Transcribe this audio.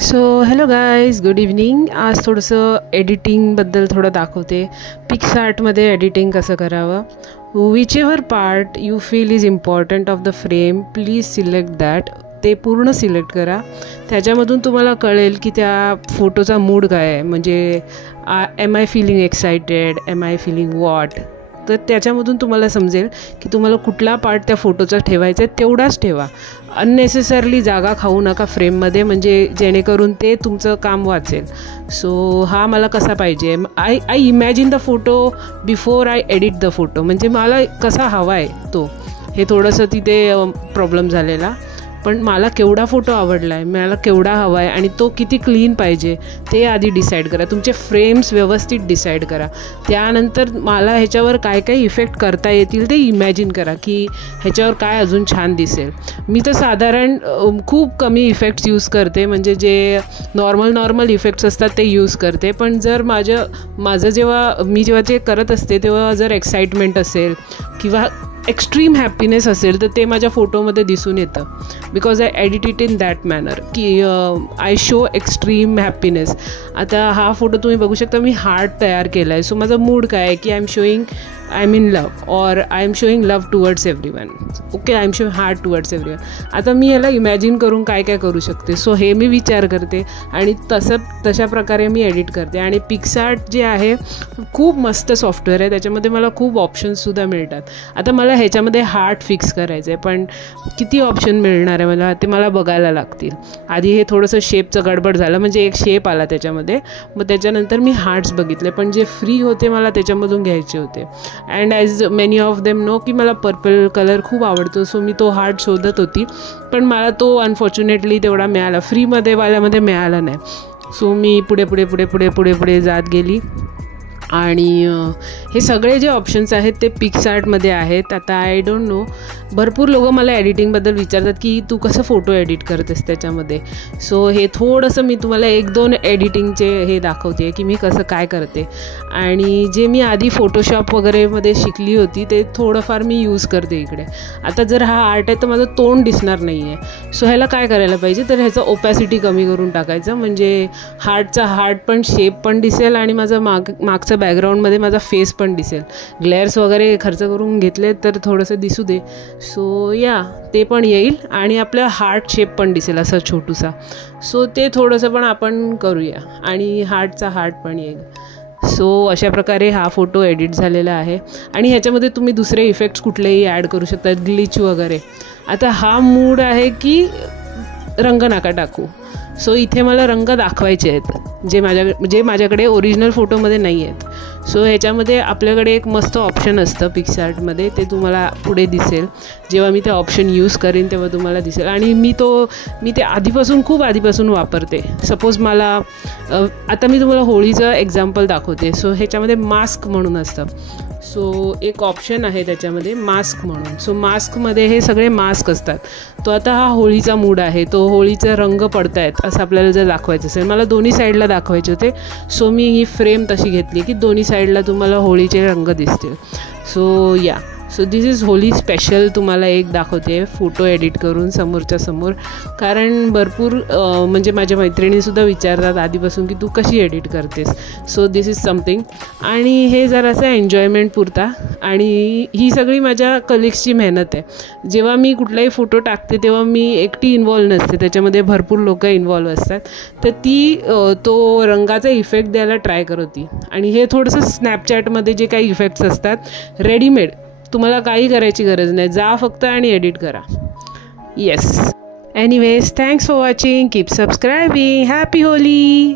So hello guys, good evening. आज थोडंसं एडिटिंगबद्दल थोडं दाखवते. पिक्सआर्टमध्ये एडिटिंग कसं करावं. Which ever part you feel is important of the frame, please select that. ते पूर्ण सिलेक्ट करा. त्याच्यामधून तुम्हाला कळेल की त्या फोटोचा मूड काय आहे. म्हणजे am I feeling excited, am I feeling what. तर त्याच्यामधून तुम्हाला समजेल की तुम्हाला कुठला पार्ट त्या फोटोचा ठेवायचा आहे तेवढाच ठेवा. अननेसेसरली जागा खाऊ नका फ्रेममध्ये, म्हणजे जेणेकरून ते तुमचं काम वाचेल. सो हा मला कसा पाहिजे, I imagine the photo before I edit the photo. म्हणजे मला कसा हवा आहे तो, हे थोडंसं तिथे प्रॉब्लेम झालेला. पण मला केवढा फोटो आवडला आहे, मला केवढा हवा आहे आणि तो किती क्लीन पाहिजे ते आधी डिसाईड करा. तुमचे फ्रेम्स व्यवस्थित डिसाईड करा. त्यानंतर मला ह्याच्यावर काय काय इफेक्ट करता येतील ते इमॅजिन करा की ह्याच्यावर काय अजून छान दिसेल. मी तर साधारण खूप कमी इफेक्ट्स यूज करते, म्हणजे जे नॉर्मल इफेक्ट्स असतात ते यूज करते. पण जर माझं जेव्हा ते करत असते तेव्हा जर एक्साइटमेंट असेल किंवा एक्स्ट्रीम हॅपीनेस असेल तर ते माझ्या फोटोमध्ये दिसून येतं. Because I edit it in that manner की आय शो एक्स्ट्रीम हॅपीनेस. आता हा फोटो तुम्ही बघू शकता, मी हार्ट तयार केला आहे. सो माझा मूड काय आहे की I am in love or I am showing love towards everyone. Okay, I am showing heart towards everyone. आता मी ह्याला इमॅजिन करून काय काय करू शकते. सो हे मी विचार करते आणि तशा प्रकारे मी एडिट करते. आणि पिक्सआर्ट जे आहे खूप मस्त सॉफ्टवेअर आहे. त्याच्यामध्ये मला खूप ऑप्शन्ससुद्धा मिळतात. आता मला ह्याच्यामध्ये हार्ट फिक्स करायचं आहे, पण किती ऑप्शन मिळणार आहे मला ते मला बघायला लागतील. आधी हे थोडंसं शेपचं गडबड झालं, म्हणजे एक शेप आला त्याच्यामध्ये. मग त्याच्यानंतर मी हार्ट्स बघितले, पण जे फ्री होते मला त्याच्यामधून घ्यायचे होते. And as many of them know की मला पर्पल कलर खूप आवडतो. सो मी तो हार्ट शोधत होती, पण मला तो अनफॉर्च्युनेटली तेवढा मिळाला, फ्रीमध्ये वाल्यामध्ये मिळाला नाही. सो मी पुढे जात गेली. आणि हे सगळे जे ऑप्शन्स आहेत ते पिक्सआर्टमध्ये आहेत. आता आय डोंट नो, भरपूर लोक मला एडिटिंगबद्दल विचारतात की तू कसं फोटो एडिट करतेस त्याच्यामध्ये. सो हे थोडंसं मी तुम्हाला 1-2 एडिटिंगचे हे दाखवते की मी कसं काय करते. आणि जे मी आधी फोटोशॉप वगैरेमध्ये शिकली होती ते थोडंफार मी यूज करते इकडे. आता जर हा आर्ट आहे तर माझं तोंड दिसणार नाही आहे. सो ह्याला काय करायला पाहिजे, तर ह्याचं ओपॅसिटी कमी करून टाकायचं, म्हणजे हार्ट पण शेप पण दिसेल आणि माझं मागचं बॅकग्राऊंडमध्ये माझा फेस पण दिसेल. ग्लेअर्स वगैरे खर्च करून घेतले तर थोडंसं दिसू दे. सो ते पण येईल आणि आपल्या हार्ट शेप पण दिसेल असा छोटूसा. सो ते थोडंसं पण आपण करूया आणि हार्टचा हार्ट पण येईल. सो अशा प्रकारे हा फोटो एडिट झालेला आहे. आणि ह्याच्यामध्ये तुम्ही दुसरे इफेक्ट्स कुठलेही ॲड करू शकता, ग्लिच वगैरे. आता हा मूड आहे की रंग नका टाकू. सो इथे मला रंग दाखवायचे आहेत जे माझ्याकडे ओरिजिनल फोटोमध्ये नाही आहेत. सो ह्याच्यामध्ये आपल्याकडे एक मस्त ऑप्शन असतं पिक्सआर्टमध्ये, ते तुम्हाला पुढे दिसेल. जेव्हा मी ते ऑप्शन यूज करीन तेव्हा तुम्हाला दिसेल. आणि मी ते खूप आधीपासून वापरते. सपोज मला आता मी तुम्हाला होळीचं एक्झाम्पल दाखवते. सो ह्याच्यामध्ये मास्क म्हणून असतं. सो एक ऑप्शन आहे त्याच्यामध्ये मास्क म्हणून. सो मास्कमध्ये हे सगळे मास्क असतात. तो आता हा होळीचा मूड आहे, तो होळीचे रंग पडत आहेत असं आपल्याला जर दाखवायचं असेल, मला दोन्ही साईडला दाखवायचे होते. सो मी ही फ्रेम तशी घेतली की दोन्ही साईडला तुम्हाला होळीचे रंग दिसतील. So this is Holy special. तुम्हाला एक दाखवते फोटो एडिट करून समोरच्या समोर, कारण भरपूर म्हणजे माझ्या मैत्रिणीसुद्धा विचारतात आधीपासून की तू कशी एडिट करतेस. So this is something. आणि हे जरासं एन्जॉयमेंट पुरता. आणि ही सगळी माझ्या कलिग्सची मेहनत आहे. जेव्हा मी कुठलाही फोटो टाकते तेव्हा मी एकटी इन्वॉल्व नसते, त्याच्यामध्ये भरपूर लोक इन्वॉल्व असतात. तर ती तो रंगाचा इफेक्ट द्यायला ट्राय करत होती. आणि हे थोडंसं स्नॅपचॅटमध्ये जे काही इफेक्ट्स असतात रेडीमेड, तुम्हाला काही करायची गरज नाही, जा फक्त आणि एडिट करा. Yes. Anyways, thanks for watching. Keep सबस्क्रायबिंग. Happy Holy.